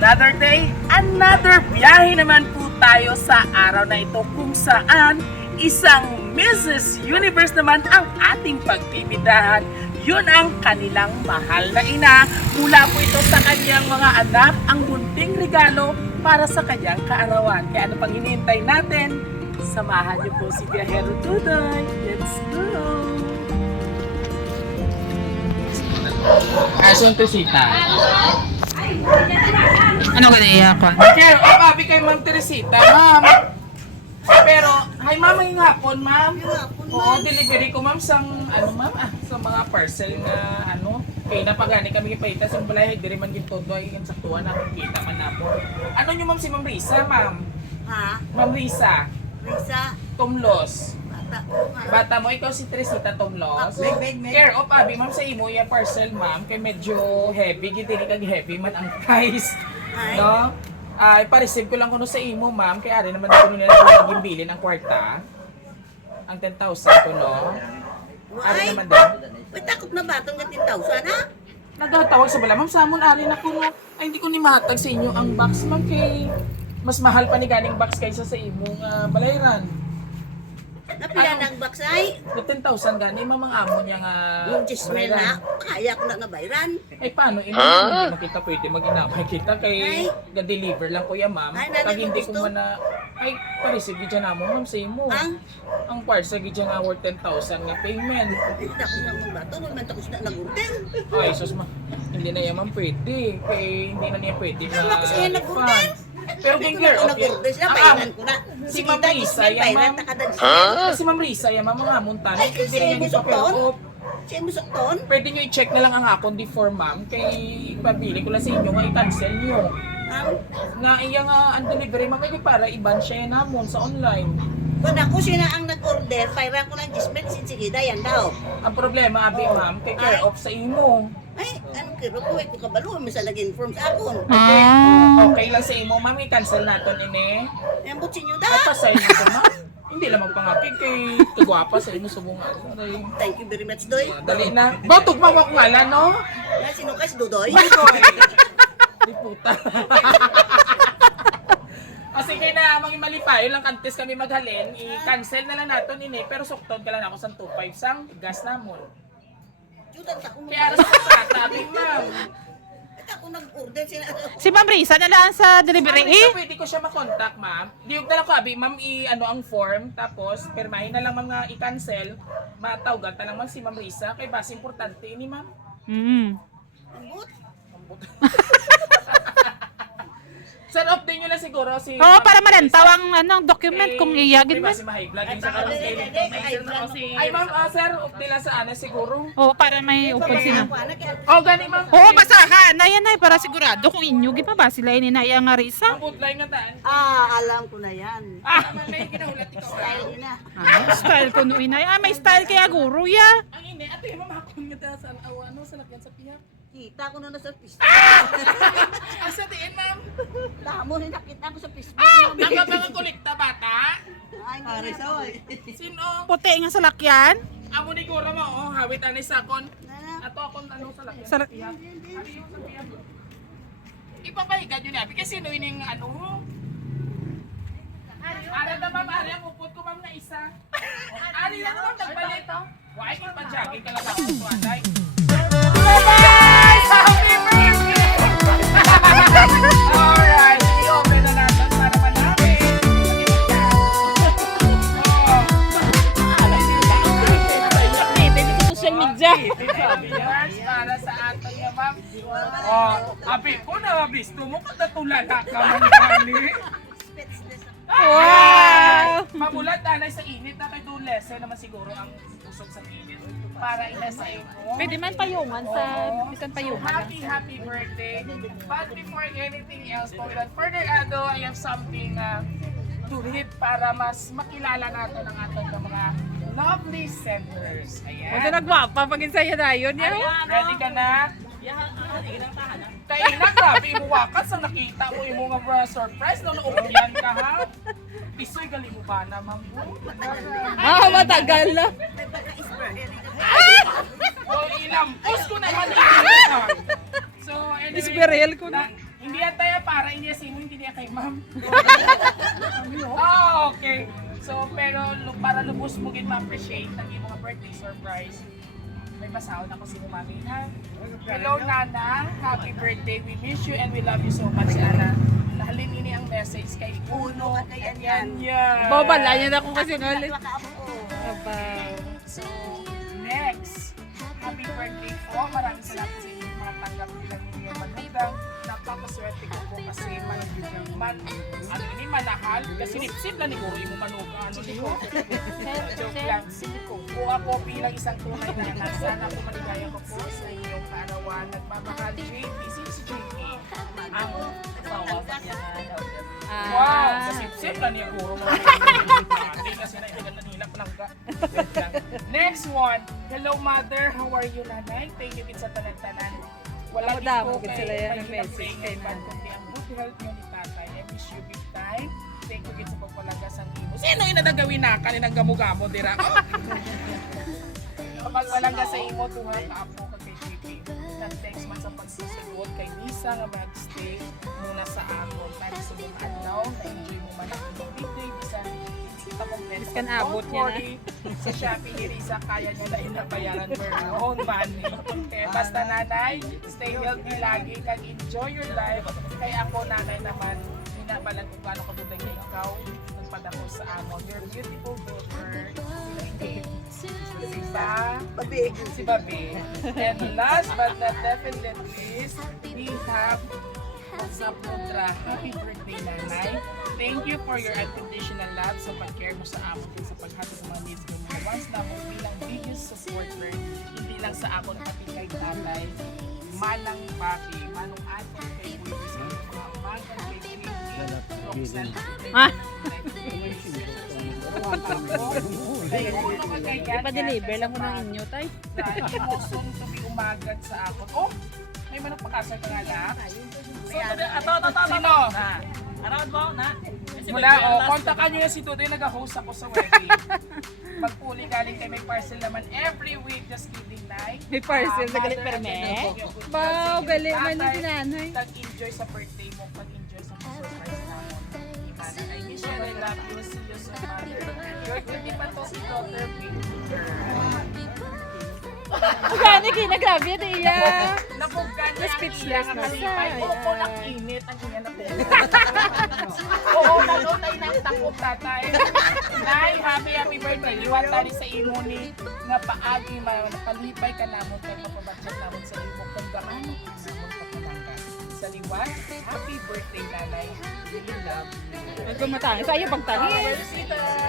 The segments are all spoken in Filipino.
another day, another biyahe naman po tayo sa araw na ito kung saan isang Mrs. Universe naman ang ating pagbibidahan. Yun ang kanilang mahal na ina. Mula po ito sa kanyang mga anak, ang munting regalo para sa kanyang kaarawan. Kaya ano pang hinihintay natin? Samahan niyo po si Biyahero Dudoy. Let's go! Ason to sita. Ano ka naiya ko? Sir, abi kay Ma'am Teresita, ma'am. Pero, hi ma'am, ngayong hapon, ma'am. Oo, delivery ko, ma'am, ano, ma'am, sa mga parcel na, kaya napagani kami ipaita sa balay, diri man gintodo ay yung saktuan na kita man na po. Ano nyo, ma'am, si Ma'am Risa, ma'am? Ha? Ma'am Risa, Risa? Tumlos. Bata ko nga. Bata mo, ikaw si Teresita Tumlos. Meg. Care of abi, ma'am, sa imo yung parcel, ma'am, kay medyo heavy, gitili kag heavy man ang price. Ay. No? Ay, pa-receive ko lang kuno sa imo, ma'am. Kaya ari naman kuno nila kung naging bilin ng kwarta. Ang 10,000 ko, no? Ari Ay. naman din. May takot na batang ng 10,000 ha? Nagtatawag sa bala, ma'am, samon ari na kuno. Ay, hindi ko ni mahatag sa inyo ang box, ma'am, kay mas mahal pa ni ganing box kaysa sa imong balayran. Napila ng baksay? Yung 10,000 gani, ma'am, ang amo niya nga Yung chismel na, kaya ko na nga bayran. Ay, paano? Hindi makita pwede mag-inamay kita kay ga-deliver lang ko yan, ma'am. Ay, nanay Pag mo hindi ko gusto? man na, ay, pa-receive dyan na mo, ma'am, sa imo. Ang parcel, dyan nga worth 10,000 nga payment. Hindi ako na mong bato, may mantakos na nag-urtel. Ay, sus, hindi na yan, ma'am, pwede. Kay hindi na niya pwede Tama kasi yan nag-urtel. Pero kay Hindi ko na nag-urtel sila, bayran ko na. Si Ma'am Kita, Risa, chismel, yan, bayran, ma'am. takadan Si Ma'am Risa, yan, ma'am, mga muntan. Ay, kasi Hindi busok niya ton? pa-off. Siya mo sakton? Pwede nyo i-check na lang ang akong before, ma'am. Kay ipabili ko lang sa inyo nga i-cancel nyo. Nga iya nga ang delivery, ma'am, ay para iban siya na mo sa online. Kung ako siya na ang nag-order, bayran ko ng chismel, sige, dayan daw. Ang problema, abi, ma'am, kay care off sa imo. Ay, anong kiro ko, ko kabalo, may sa nag-inform sa akon. Okay lang sa imo, ma'am, i-cancel natin ini. Yan butsin nyo At da. pasay nito, ma'am. Hindi lang magpangapig kay kagwapa sa inyo sa bunga. Aray. Thank you very much, Doy. Dali na. Botog mawak ngala, no? Yan, sino kas, Dudoy? Di puta. O sige na, mga malipayo lang kantes kami maghalin, i-cancel na lang natin ini, pero sukton ka lang ako sa 2.5 sang gas namon. Jutan ta ko. Kaya aras sa tabi, ma'am. Ito ako nag-order sila. Si Ma'am Risa na lang sa delivery. Pwede ko siya makontak, ma'am. Diyog na lang ko, abi, ma'am, ang form, tapos, permahin na lang, ma'am, nga i-cancel. Matawagan na lang, ma'am, si Ma'am Risa. Kay base importante ini, ma'am. Ambot. Sir, update nyo lang siguro si... Oo, para malantaw ang document kung iyagin mo. Kasi ma-high-vlog yun sa karoon. Ay, ma'am, sir, update lang sa ano siguro. Oo, para may upod sila. Oh, gani, ma'am. Oo, basahan. Na yan ay para sigurado kung inyo pa ba sila ininaya nga Risa. Ang outline nga taan. Alam ko na yan. May ginahulat ikaw. Style yun na. Style ko no inay. May style kaya guru ya. Ang ini, ato yung mamakon nga tayo sa salakyan sa pihak. Kita ko na nasa Facebook. Asa tiin, ma'am? Damo rin nakita ko sa Facebook. Ang mga kolekta bata? Ay, pare sa Sino? Puti nga sa lakyan. Amo ni Gura mo, oh, hawit ani sa kon. Ato akong sa lakyan. Sa pihak. Ari yung sa pihak. Ipapahigad yun abi kasi sino ining Ari na ma'am, ari ang upot ko ma'am na isa. Ari na ma'am, nagbalit. Why kung pa-jogging ka lang ako tuwanday? Happy birthday! Alright, i-open na natin para malaki. Social media. Para sa atin niya, ma'am. Oh, abi ko na bisto mo kada tulala ka man kani. Wow! Mamulat anay sa init na kay Dulese naman siguro ang usog sa init para inasa mo. Pwede man payungan sa bisan payungan lang. Happy birthday. But before anything else, without further ado, I have something to hit para mas makilala natin ang ating mga lovely senders. Ayan. Wala nagwapa pag insaya na yun. Ayan, ready ka na? Kaya na, grabe, imuwakas ang nakita mo yung mga surprise na nauulian ka, ha? Pisoy, galing mo ba na, ma'am? Matagal na. So, ilampos ko naman ito. So, anyway, Isberel ko na. Hindi yan tayo pa niya si mo, hindi niya kay ma'am. Okay. So, pero para lubos mo gid ma-appreciate ang iyong mga birthday surprise, may basahon ako si Mami, ha? Hello, Nana. Happy birthday. We miss you and we love you so much, Nana. Nahalin ini ang message kay Puno. Puno ka kay Anyan. Yan. Babala niya na kung kasi ulit. Okay. So, next. Happy birthday po. Maraming salamat sa inyong mga tanggap bilang ninyong manugang. Napakaswerte ko po kasi ano ini manahal. Kasi nipsip na ni Guru yung manugang. Ano di ko? Joke lang. Po ako bilang isang tunay na anak. Sana po maligaya ko po sa inyong kaarawan. Nagmamahal, JP. Sino si JP? Ang wow! Sa sip-sip na niya Guru. Hindi kasi naibigan na nila palangga. Next one. Hello, Mother. How are you, Nanay? Thank you sa tanan-tanan. Walang iko kay message kay man kundi ang good health niyo ni Tatay. I wish you big time. Thank you sa pagpalagas ang imo. Sino yung nadagawin na kaninang gamugamo dira? Kapag walangga sa imo tuwa ka po kay JP. Thanks man sa pagsusugot kay Lisa nga mag-stay muna sa ako. Para sa mga adlaw, na-enjoy mo man ang iyong birthday. Bisan kita kompleto. Biskan abot niya na. Sa Shopee ni Risa, kaya niya na inabayaran for her own money. Okay, basta nanay, stay healthy lagi, kag enjoy your life. Kaya ako, nanay naman, binabalan kung gaano ka buday na ikaw, nagpadako sa amon. Your beautiful daughter, si Babi. And last but not definitely least, we have sa Putra. Happy birthday, Nanay. Thank you for your unconditional love sa pag-care mo sa amon at sa paghatid sa mga needs mo. Once na mo bilang biggest supporter, hindi lang sa ako pati kay Tatay, Manang Papi, Manong Ato, kay Buwi, sa mga umaga, kay Kiki, Roxanne, Ipa-deliver lang mo ng inyo, tay. Emotion to be umagad sa ako. Oh! May manok pakasal ka nga na? Sino? Around mo na. Mula, kontakan nyo yan si Tudoy, nag-host ako sa wedding. Magpuli galing kay may parcel naman every week, just kidding, Nay. May parcel na galit perme. Wow, galing man yung sinanay. Tag-enjoy sa birthday mo, pag-enjoy sa surprise namin. Imana, I miss you and I love you. See you so much. Your cutie pa to si Dr. Victor. Gani, kinagrabe yan iya. Napugan niya ang Speechless iya na nga siya. kalipay. Oo po, nakinit ang iya na po. Oo, nalunay ng takot, tatay. Nay, happy birthday. Liwat tani sa imo ni nga paagi napalipay ka namon kay mapabatsyat namon sa imo kung gaano namon kapalangga. Sa liwat, happy birthday, Nanay. Really love you. Huwag kong matangis. Ayaw pagtangis.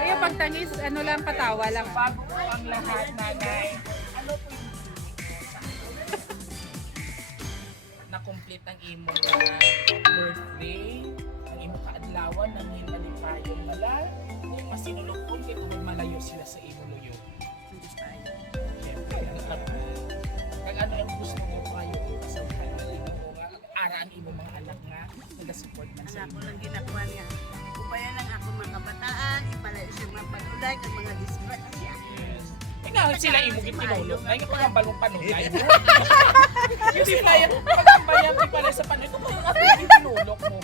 Ayaw pagtangis. Ano lang, patawa lang. Bago po ang lahat, Nanay, ano po yung sa na-complete ang imo birthday, ang imo kaadlawan, ng hinalipayon wala, kung masinulog po kayo kung malayo sila sa imo luyo. Siyempre, kag ano yung gusto mo kayo sa kanila mo nga, ara ang imo mga anak nga, nag-support man sa Anak ko imo. lang ginakuha niya. Upaya lang ako mga kabataan, ipalayo siya mga panulay, kag mga disgrasya. Ikaw sila imo gitinulog, na yung pagambalong panulay. Yung sila yung pagambayan di pala sa panulay, ito ba yung ating gitinulog mo?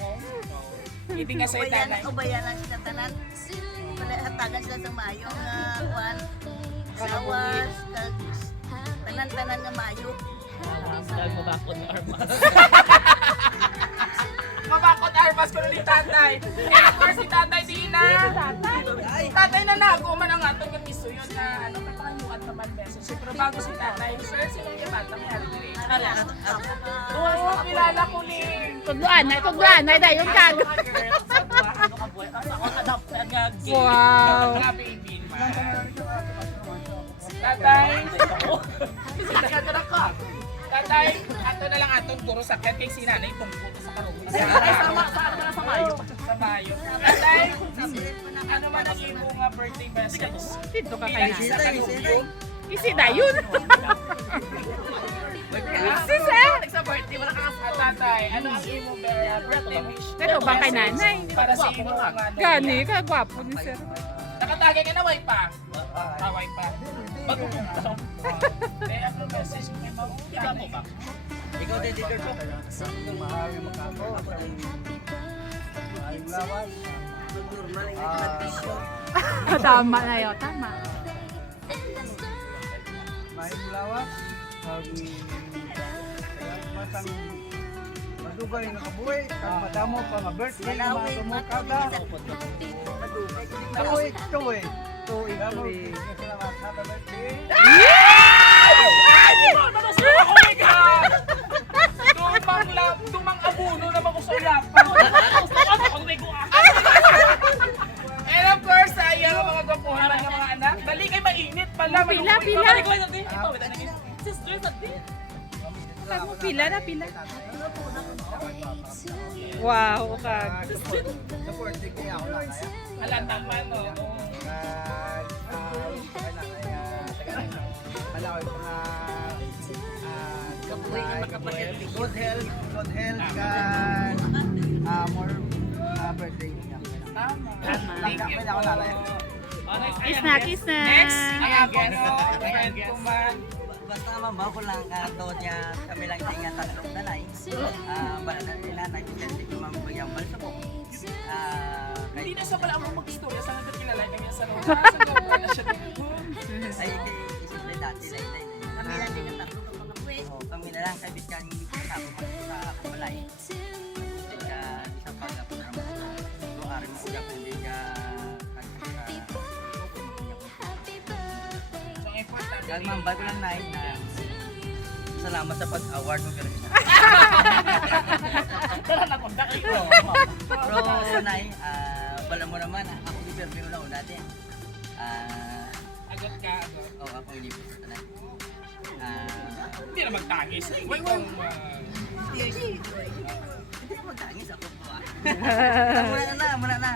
Hindi nga sa itanay. Ubaya lang sila tanan. Hatagan sila sa mayong kuan. Sawas, kag tanan-tanan nga mayo. Dahil mabakod ng armas. Mabakot armas ko ni tatay. And of course si tatay di na. Tatay na nago man ang atong yung isuyon na ano may pangayuan naman message. Pero bago si tatay, sir, sino yung bata may hari dire? Oo, kilala ko ni. Pagduan na, dahil yung kag. Wow. Mga baby man. Tatay. Tatay, ato na lang atong guro sa kaya kay sinanay tungkol sa karong. Ay, sa Mayo. Sa Mayo. Tatay, ano man ang imo nga birthday message? Dito ka Bilang kaya. isa ka nubyo. Isi dayon. Sis Sa birthday, wala kang tatay. Ano ang imo birthday wish? Pero ba kay nanay? Para sa imo ang ano. Gani, kagwapo ni sir. Nakatagay ka na, way pa. Way pa. Kaya ano message mo kay Ma'am? Ikaw mo ba? Ikaw din dito. Mahal mo ka ako. lawas. Normal ang nagtisyo. Tama na yun, tama. Mahing lawas. Masang madugay na kabuhi. Kang madamo pa nga birthday. Mga kumukada. Kabuhi, tuwi. Tuwi, tuwi. Salamat. Happy birthday. Tumang abuno naman ko sa lapan. And of course, sayang ang mga gwapuhan ng mga anak. Dali kayo mainit pala. Pila, pila. Sister sa din. Saan mo pila na pila? Wow, kag. Sa birthday kaya ako lang kaya. Halatang man, no? Malaway pa nga good health kan more birthday niya. Tama. Thank you. Ako lalaya. Kiss na, kiss na. Next, ang ako mo, friend ko man. Basta mabaw ko lang to niya kami lang tinga tatlong dalay. Bala na nila nag-send ko mabagyang balsa mo. Hindi na sa pala ang mag-istorya sa nagkat kilala kanya sa loob. Sa loob na siya dito. Ay isip dati lang. Kami lang din ang tatlo ka mga puwet. Kami na lang kay Biskan hindi ko sa kamalay. Kaya sa pag-apura mo. Kung ari mo ugat hindi ka So, important. Kaya mambay ko lang na salamat sa pag-award mo pero Tara na kung dahil ko. Pero Nay, bala mo naman, ako di Permeo na una din. Agad ka, agad. Oo, ako hindi po sa Nay. Hindi na magtangis. Wait, wait. Hindi ko magtangis ako po. Muna na.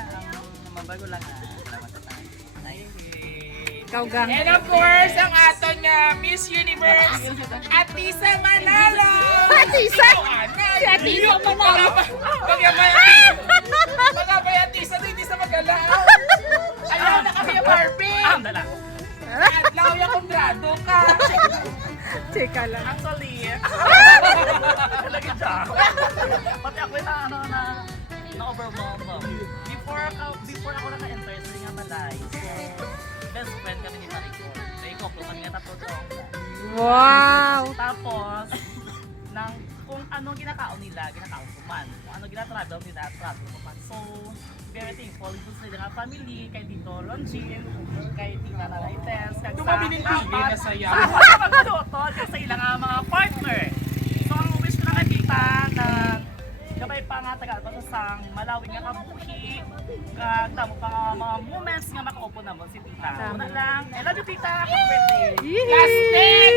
Mabay ko lang, salamat sa tayo. Nay. Ikaw gang. And of course, ang aton nga Miss Universe, Atisa Manalo! Atisa? Si Atisa Manalo. Magabay Atisa, hindi sa magala. Ayaw na kami yung Barbie. Dala. At Lauya Kondrado ka. Chika lang. Actually, Lagi siya. Pati ako na overwhelmed. Before ako naka-enter sa nga malay. Best friend kami ni Maricor. May couple kami nga tatlo doon. Wow. Tapos, kung ano ginakaon nila, ginakaon ko man. Kung ano ginatravel nila, travel ko man. So, very thankful dito sa ilang family, kay Dito Ronjin, kay Tita Naraites, kay Tumabilin-pili na saya. sa ilang mga partner. So, ang wish ko na kay Tita na gabay pa nga tagal pa sa malawing nga kabuhi, kag tamo pa nga mga moments nga makaupo na mo si Tita. Una lang, I love you Tita, happy birthday! Plastic!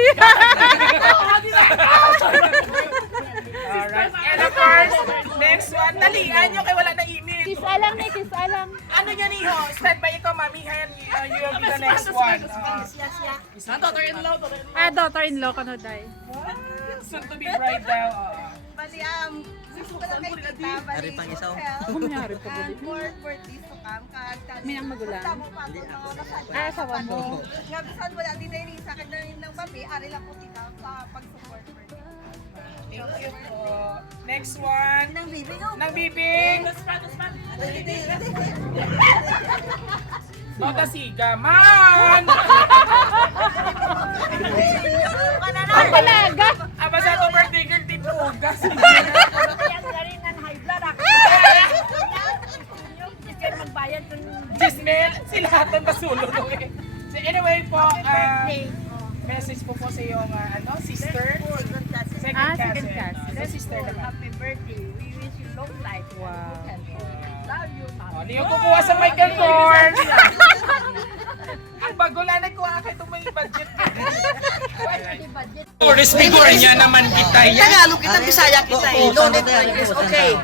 Alright. And of course, next one, talian nyo kay wala na email. Kiss alang ni, kiss alang. Ano niya niho? Stand by ikaw, Mami. You will be the next one. Siya. Daughter-in-law. Daughter-in-law ko no, day. Soon to be bride daw. Bali, gusto ko lang kay Tita. Ari pang isaw. Kumayari pa And more birthdays to come. May ang magulang. Tamo pa ako mga kasal. Sawa mo. Nga bisan wala din na rin sa akin na rin ng babi. Ari lang po Tita sa pag-support birthday. Thank you po. Next one. Nang bibi ko. Nang bibing. Bata siga man. Ang talaga. Aba sa to birthday girl tito ugas. Jismel, sila hatong basulod eh. So anyway po, message po sa iyong sister. Second second cousin. cousin. Sister naman. Happy birthday. We wish you long life. Wow. Love you, Mama. Hindi yung kukuha sa Michael Kors. Ang bago lang nagkuha ka itong may budget. Tourist figure niya naman kita yan. Tagalog kita, Bisaya kita eh. No need to English. Okay.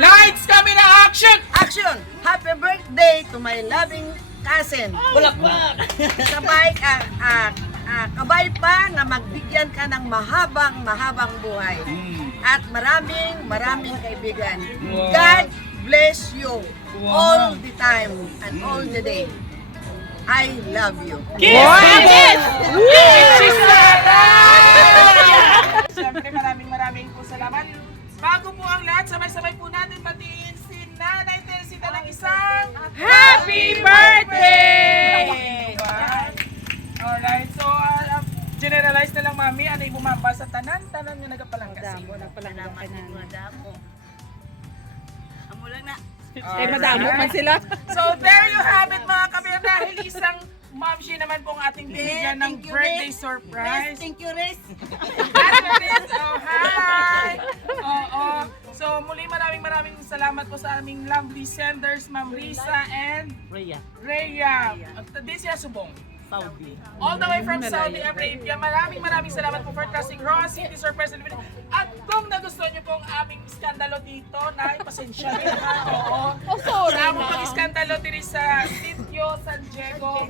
Lights, camera, action! Action! Happy birthday to my loving cousin. Wala pa! Sabay kabay pa nga magbigyan ka ng mahabang buhay. At maraming kaibigan. God bless you all the time and all the day. I love you. Siyempre maraming po salamat. Bago po ang lahat, sabay-sabay po natin batiin si Nanay Happy birthday! Alright, so generalize na lang mami, ano yung bumaba sa tanan nga nagapalanggas. Amo lang na. Eh, madamo man sila. So there you have it mga kabila, dahil isang Mamshi naman po ang ating binigyan ng Thank you, birthday Riz. surprise. Thank you, Riz. Oh, hi! Oo. So muli maraming salamat po sa aming lovely senders, Ma'am Risa and Rhea. This is Subong. Saudi. All the way from Saudi Arabia. Maraming salamat po for trusting Ross City Surprise Delivery. At kung nagustuhan niyo po ang aming iskandalo dito, na pasensya rin ha. Oo. sorry Sa among na. pag-iskandalo dito sa Sitio San Diego.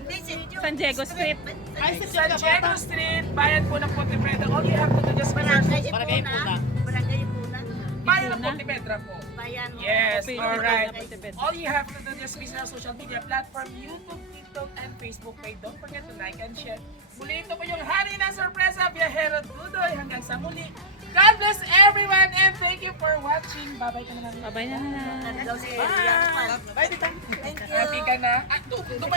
San Diego Street. San Diego Street, bayan po ng Pontevedra. All you have to do just Barangay Barangay Ipuna. Ipuna. Barangay Ipuna. bayan ng Pontevedra po. Bayan. Yes, Okay. alright. All you have to do is visit our social media platform, YouTube, TikTok, and Facebook page. Don't forget to like and share. Muli ito po yung hari ng sorpresa, Viajero Dudoy. Hanggang sa muli. God bless everyone and thank you for watching. Bye-bye ka na namin. Bye-bye na. Daw si Bye! Bye, Tita. Happy ka na.